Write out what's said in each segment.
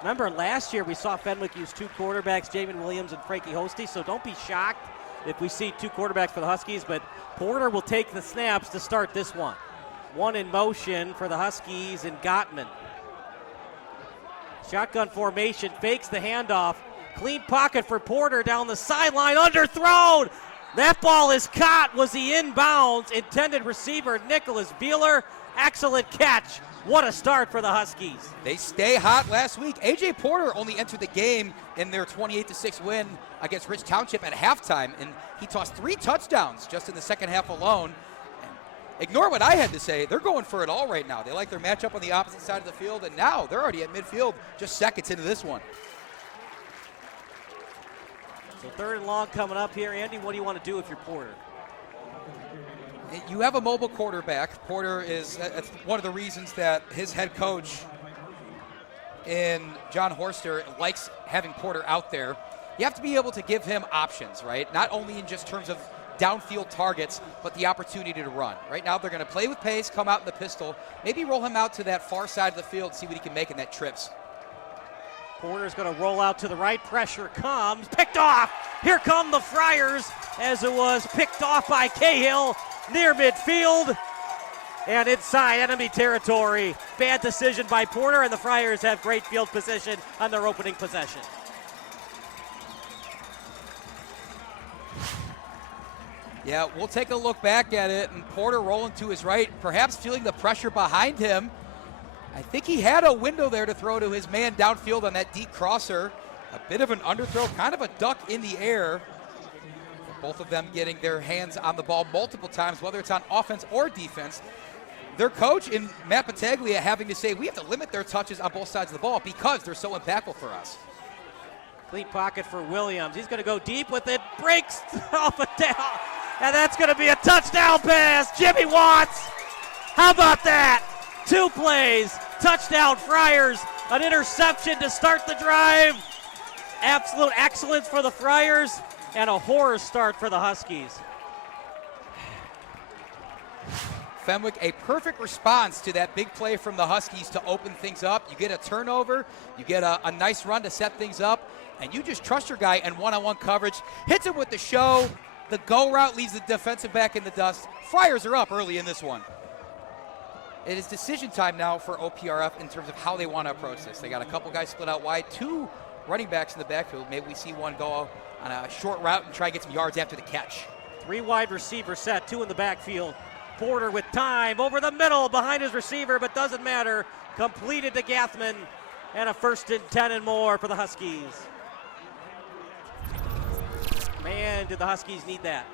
Remember, last year we saw Fenwick use 2 quarterbacks, Jamin Williams and Frankie Hosty, so don't be shocked if we see 2 quarterbacks for the Huskies, but Porter will take the snaps to start this one. One in motion for the Huskies and Gottman. Shotgun formation, fakes the handoff. Clean pocket for Porter down the sideline, underthrown. That ball is caught. Was he inbounds? Intended receiver Nicholas Beeler. Excellent catch. What a start for the Huskies. They stay hot last week. A.J. Porter only entered the game in their 28-6 win against Rich Township at halftime, and he tossed 3 touchdowns just in the second half alone. And ignore what I had to say. They're going for it all right now. They like their matchup on the opposite side of the field, and now they're already at midfield just seconds into this one. So 3rd and long coming up here. Andy, what do you want to do if you're Porter? You have a mobile quarterback. Porter is that's one of the reasons that his head coach in John Horster likes having Porter out there. You have to be able to give him options, right? Not only in just terms of downfield targets, but the opportunity to run. Right now they're going to play with pace, come out in the pistol, maybe roll him out to that far side of the field, see what he can make in that trips. Porter's going to roll out to the right. Pressure comes. Picked off. Here come the Friars as it was picked off by Cahill near midfield and inside enemy territory. Bad decision by Porter, and the Friars have great field position on their opening possession. Yeah, we'll take a look back at it, and Porter rolling to his right, perhaps feeling the pressure behind him. I think he had a window there to throw to his man downfield on that deep crosser. A bit of an underthrow, kind of a duck in the air. Both of them getting their hands on the ball multiple times, whether it's on offense or defense. Their coach in Matt Battaglia having to say we have to limit their touches on both sides of the ball because they're so impactful for us. Clean pocket for Williams. He's going to go deep with it. Breaks off a down. And that's going to be a touchdown pass. Jimmy Watts. How about that? 2 plays. Touchdown Friars. An interception to start the drive. Absolute excellence for the Friars. And a horror start for the Huskies. Fenwick, a perfect response to that big play from the Huskies to open things up. You get a turnover, you get a nice run to set things up, and you just trust your guy in one-on-one coverage. Hits him with the show. The go route leaves the defensive back in the dust. Friars are up early in this one. It is decision time now for OPRF in terms of how they want to approach this. They got a couple guys split out wide, 2 running backs in the backfield. Maybe we see one go on a short route and try to get some yards after the catch. 3 wide receiver set, 2 in the backfield. Porter with time over the middle behind his receiver, but doesn't matter. Completed to Gathman, and a 1st and 10 and more for the Huskies. Man, did the Huskies need that.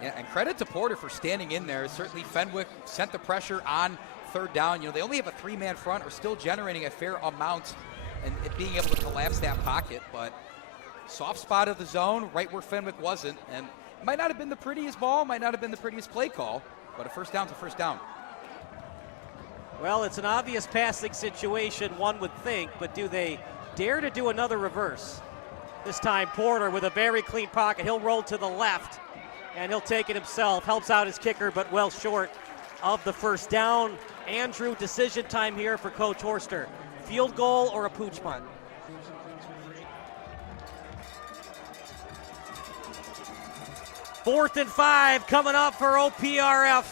Yeah, and credit to Porter for standing in there. Certainly Fenwick sent the pressure on 3rd down. You know, they only have a 3-man front, are still generating a fair amount and being able to collapse that pocket, but soft spot of the zone, right where Fenwick wasn't, and it might not have been the prettiest ball, might not have been the prettiest play call, but a 1st down's a 1st down. Well, it's an obvious passing situation, one would think, but do they dare to do another reverse? This time Porter with a very clean pocket. He'll roll to the left, and he'll take it himself. Helps out his kicker, but well short of the 1st down. Andrew, decision time here for Coach Horster. Field goal or a pooch punt? Fourth and 5 coming up for OPRF.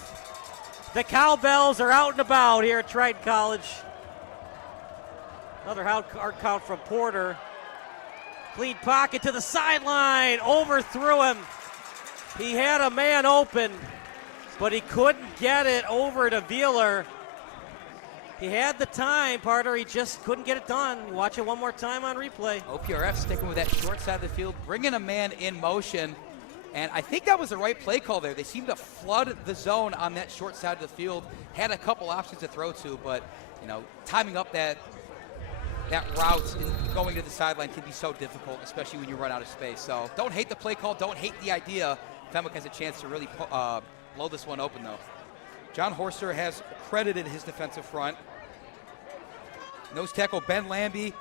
The Cowbells are out and about here at Triton College. Another hard count from Porter. Clean pocket to the sideline. Overthrew him. He had a man open, but he couldn't get it over to Beeler. He had the time, Parter. He just couldn't get it done. Watch it one more time on replay. OPRF sticking with that short side of the field, bringing a man in motion. And I think that was the right play call there. They seemed to flood the zone on that short side of the field. Had a couple options to throw to, but you know, timing up that route and going to the sideline can be so difficult, especially when you run out of space. So don't hate the play call, don't hate the idea. Fenwick has a chance to really blow this one open, though. John Horster has credited his defensive front. Nose tackle Ben Lambie,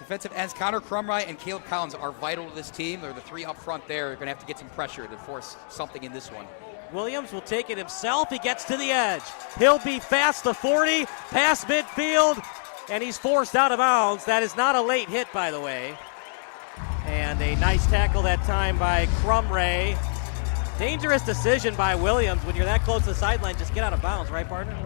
defensive ends Connor Crumry and Caleb Collins are vital to this team. They're the 3 up front there. They're going to have to get some pressure to force something in this one. Williams will take it himself. He gets to the edge. He'll be fast to 40, past midfield, and he's forced out of bounds. That is not a late hit, by the way. And a nice tackle that time by Crumray. Dangerous decision by Williams. When you're that close to the sideline, just get out of bounds, right, partner?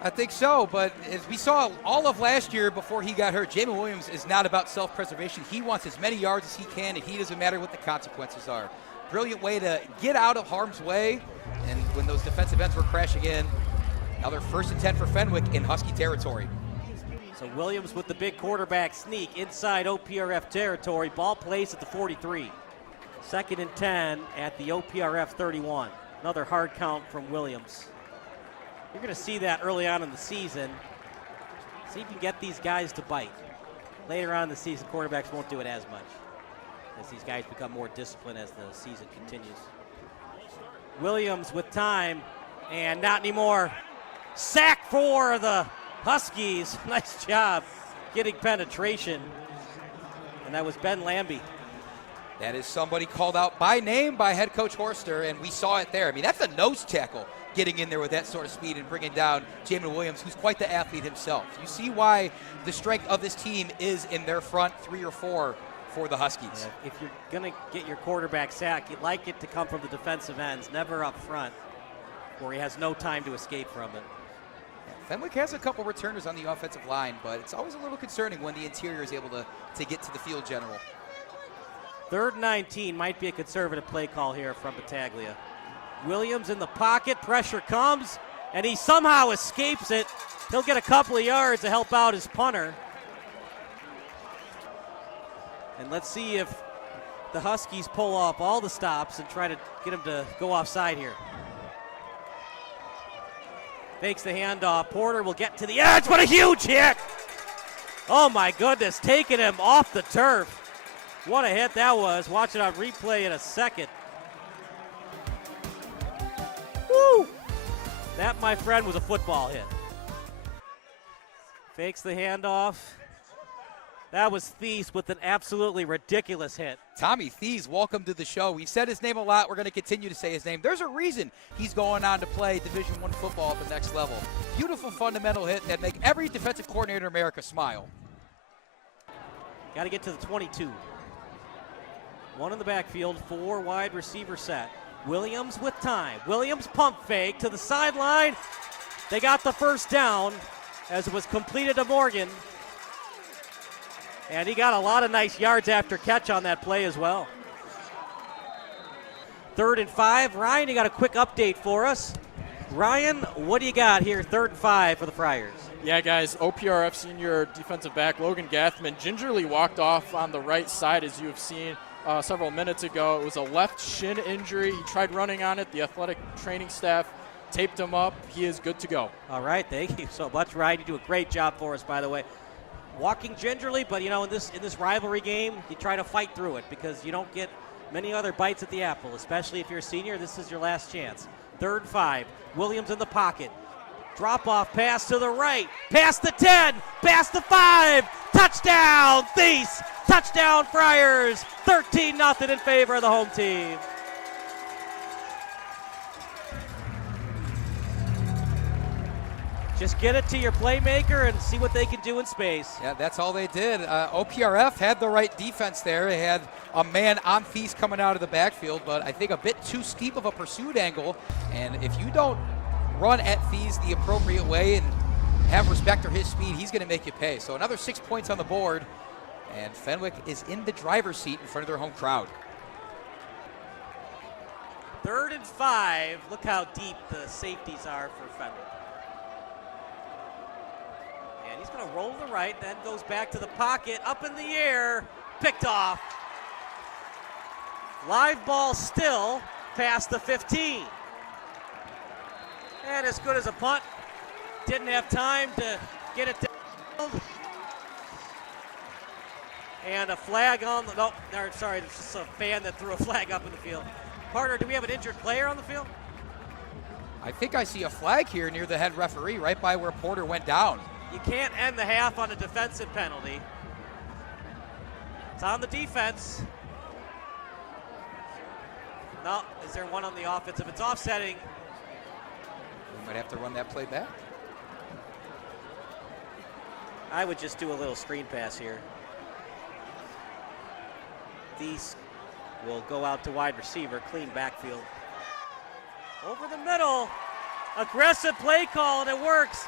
I think so, but as we saw all of last year before he got hurt, Jamin Williams is not about self-preservation. He wants as many yards as he can, and he doesn't matter what the consequences are. Brilliant way to get out of harm's way, and when those defensive ends were crashing in, now they're 1st and 10 for Fenwick in Husky territory. So Williams with the big quarterback sneak inside OPRF territory. Ball placed at the 43. 2nd and 10 at the OPRF 31. Another hard count from Williams. You're going to see that early on in the season. See if you can get these guys to bite. Later on in the season, quarterbacks won't do it as much as these guys become more disciplined as the season continues. Williams with time, and not anymore. Sack for the Huskies. Nice job getting penetration. And that was Ben Lambie. That is somebody called out by name by head coach Horster, and we saw it there. I mean, that's a nose tackle, getting in there with that sort of speed and bringing down Jamin Williams, who's quite the athlete himself. You see why the strength of this team is in their front 3 or 4 for the Huskies. Yeah, if you're going to get your quarterback sack, you'd like it to come from the defensive ends, never up front, where he has no time to escape from it. Fenwick has a couple returners on the offensive line, but it's always a little concerning when the interior is able to get to the field general. 3rd and 19 might be a conservative play call here from Battaglia. Williams in the pocket, pressure comes, and he somehow escapes it. He'll get a couple of yards to help out his punter. And let's see if the Huskies pull off all the stops and try to get him to go offside here. Fakes the handoff. Porter will get to the edge. What a huge hit! Oh my goodness, taking him off the turf. What a hit that was. Watch it on replay in a second. Woo! That, my friend, was a football hit. Fakes the handoff. That was Thies with an absolutely ridiculous hit. Tommy Thies, welcome to the show. We've said his name a lot. We're going to continue to say his name. There's a reason he's going on to play Division I football at the next level. Beautiful fundamental hit that make every defensive coordinator in America smile. Got to get to the 22. 1 in the backfield, 4 wide receiver set. Williams with time. Williams pump fake to the sideline. They got the first down as it was completed to Morgan. And he got a lot of nice yards after catch on that play as well. 3rd and 5. Ryan, you got a quick update for us. Ryan, what do you got here, 3rd and 5 for the Friars? Yeah, guys, OPRF senior defensive back Logan Gathman gingerly walked off on the right side, as you have seen several minutes ago. It was a left shin injury. He tried running on it. The athletic training staff taped him up. He is good to go. All right, thank you so much, Ryan. You do a great job for us, by the way. Walking gingerly, but you know, in this rivalry game, you try to fight through it because you don't get many other bites at the apple, especially if you're a senior. This is your last chance. 3rd and 5. Williams in the pocket. Drop off pass to the right. Past the 10. Past the 5. Touchdown, Thies. Touchdown, Friars. 13-0 in favor of the home team. Just get it to your playmaker and see what they can do in space. Yeah, that's all they did. OPRF had the right defense there. They had a man on Thies coming out of the backfield, but I think a bit too steep of a pursuit angle. And if you don't run at Thies the appropriate way and have respect for his speed, he's going to make you pay. So another 6 points on the board, and Fenwick is in the driver's seat in front of their home crowd. 3rd and 5. Look how deep the safeties are for Fenwick. And he's going to roll to the right, then goes back to the pocket, up in the air, picked off. Live ball still past the 15. And as good as a punt. Didn't have time to get it down. And a flag on the, no, sorry, there's just a fan that threw a flag up in the field. Partner, do we have an injured player on the field? I think I see a flag here near the head referee, right by where Porter went down. You can't end the half on a defensive penalty. It's on the defense. No, is there one on the offensive? It's offsetting. We might have to run that play back. I would just do a little screen pass here. These will go out to wide receiver, clean backfield. Over the middle, aggressive play call, and it works.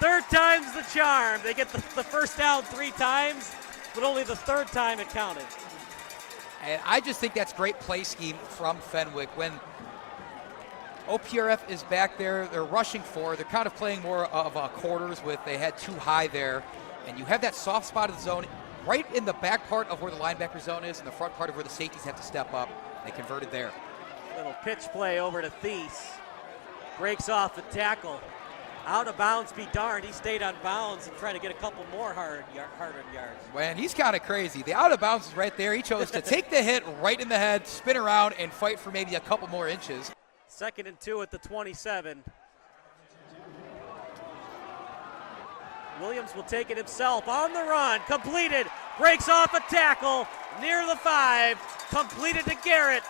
Third time's the charm. They get the first down 3 times, but only the third time it counted. And I just think that's great play scheme from Fenwick. When OPRF is back there, they're rushing forward. They're kind of playing more of quarters with they had too high there. And you have that soft spot of the zone right in the back part of where the linebacker zone is and the front part of where the safeties have to step up. They converted there. Little pitch play over to Thies. Breaks off the tackle. Out of bounds, be darned. He stayed on bounds and trying to get a couple more hard yards. Man, he's kind of crazy. The out of bounds is right there. He chose to take the hit right in the head, spin around, and fight for maybe a couple more inches. 2nd and 2 at the 27. Williams will take it himself on the run. Completed. Breaks off a tackle near the 5. Completed to Garrett.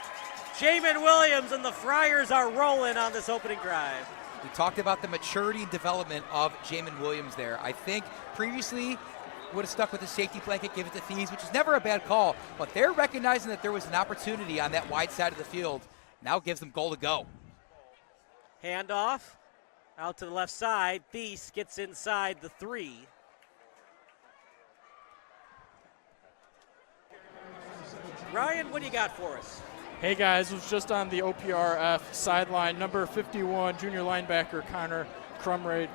Jamin Williams and the Friars are rolling on this opening drive. We talked about the maturity and development of Jamin Williams there. I think previously would have stuck with the safety blanket, give it to Thies, which is never a bad call. But they're recognizing that there was an opportunity on that wide side of the field. Now gives them goal to go. Handoff out to the left side. Thies gets inside the 3. Ryan, what do you got for us? Hey guys, was just on the OPRF sideline. Number 51, junior linebacker Connor Crumraid.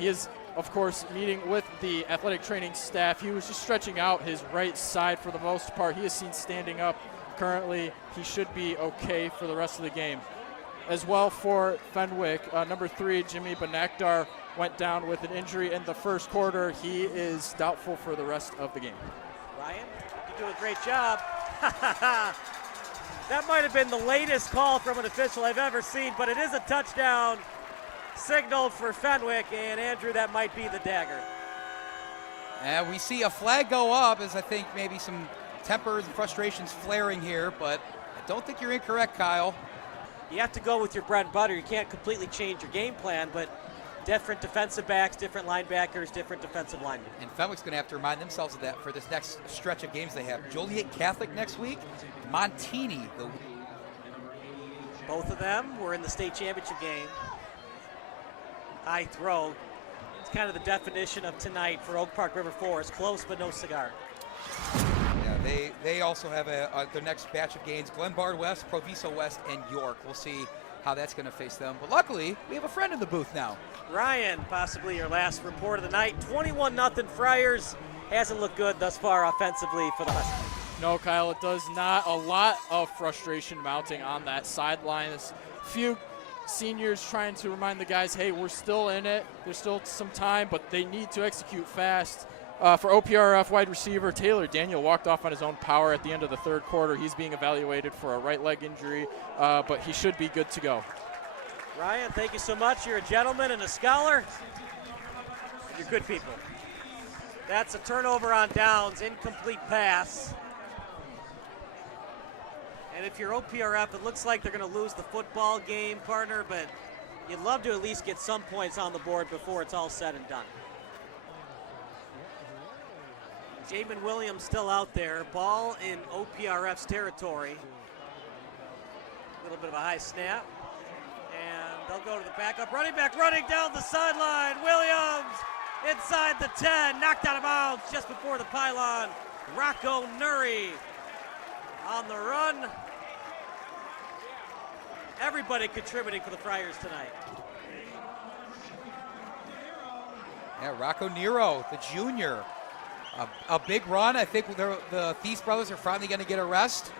He is, of course, meeting with the athletic training staff. He was just stretching out his right side for the most part. He is seen standing up currently. He should be okay for the rest of the game. As well for Fenwick, number 3, Jimmy Benakdar went down with an injury in the first quarter. He is doubtful for the rest of the game. Ryan, you do a great job. That might have been the latest call from an official I've ever seen, but it is a touchdown signal for Fenwick, and Andrew, that might be the dagger. And we see a flag go up as I think maybe some tempers and frustrations flaring here, but I don't think you're incorrect, Kyle. You have to go with your bread and butter. You can't completely change your game plan, but different defensive backs, different linebackers, different defensive linemen. And Fenwick's going to have to remind themselves of that for this next stretch of games they have. Joliet Catholic next week, Montini. Both of them were in the state championship game. High throw. It's kind of the definition of tonight for Oak Park River Forest. Close but no cigar. Yeah, they also have their next batch of games. Glenbard West, Proviso West, and York. We'll see how that's going to face them. But luckily, we have a friend in the booth now. Ryan, possibly your last report of the night. 21-0 Friars. Hasn't looked good thus far offensively for the Huskies. No, Kyle, it does not. A lot of frustration mounting on that sideline. There's a few seniors trying to remind the guys, hey, we're still in it. There's still some time, but they need to execute fast. For OPRF wide receiver, Taylor Daniel walked off on his own power at the end of the third quarter. He's being evaluated for a right leg injury, but he should be good to go. Ryan, thank you so much. You're a gentleman and a scholar. You're good people. That's a turnover on downs, incomplete pass. And if you're OPRF, it looks like they're going to lose the football game, partner, but you'd love to at least get some points on the board before it's all said and done. Jamin Williams still out there. Ball in OPRF's territory. A little bit of a high snap. And they'll go to the backup. Running back running down the sideline. Williams inside the 10. Knocked out of bounds just before the pylon. Rocco Nuri on the run. Everybody contributing for the Friars tonight. Yeah, Rocco Nero, the junior. A big run. I think the Thies brothers are finally going to get a rest.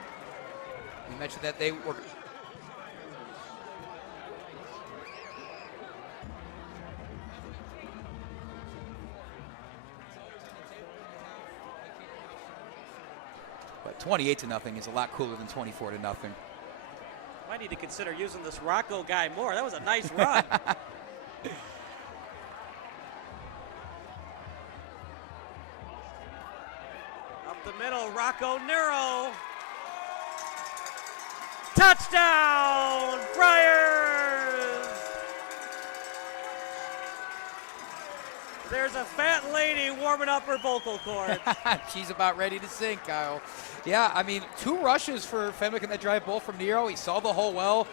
We mentioned that they were. But 28-0 is a lot cooler than 24-0. Might need to consider using this Rocco guy more. That was a nice run. Up the middle, Rocco Nero. Touchdown! Touchdown, Friars! There's a fat lady warming up her vocal cords. She's about ready to sing, Kyle. Yeah, I mean, 2 rushes for Fenwick in that drive, both from Nero. He saw the hole well,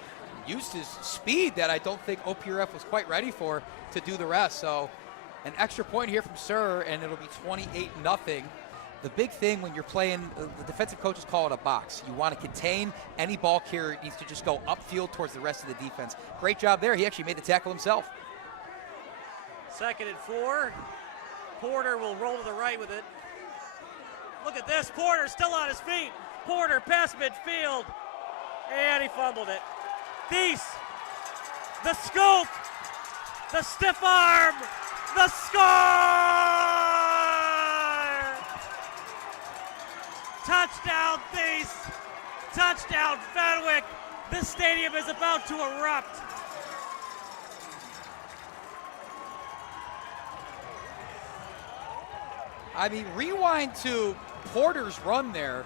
used his speed that I don't think OPRF was quite ready for to do the rest. So an extra point here from Sir, and it'll be 28-0. The big thing when you're playing, the defensive coaches call it a box. You want to contain any ball carrier. It needs to just go upfield towards the rest of the defense. Great job there. He actually made the tackle himself. 2nd and 4. Porter will roll to the right with it. Look at this. Porter still on his feet. Porter past midfield. And he fumbled it. Thies. The scoop. The stiff arm. The score! Touchdown Thies. Touchdown Fenwick. This stadium is about to erupt. I mean, rewind to Porter's run there.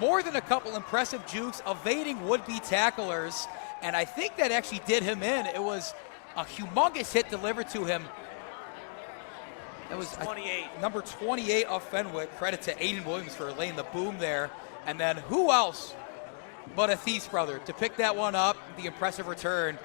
More than a couple impressive jukes, evading would-be tacklers, and I think that actually did him in. It was a humongous hit delivered to him. It was 28. Number 28 of Fenwick. Credit to Aiden Williams for laying the boom there. And then who else but a Thies brother to pick that one up, the impressive return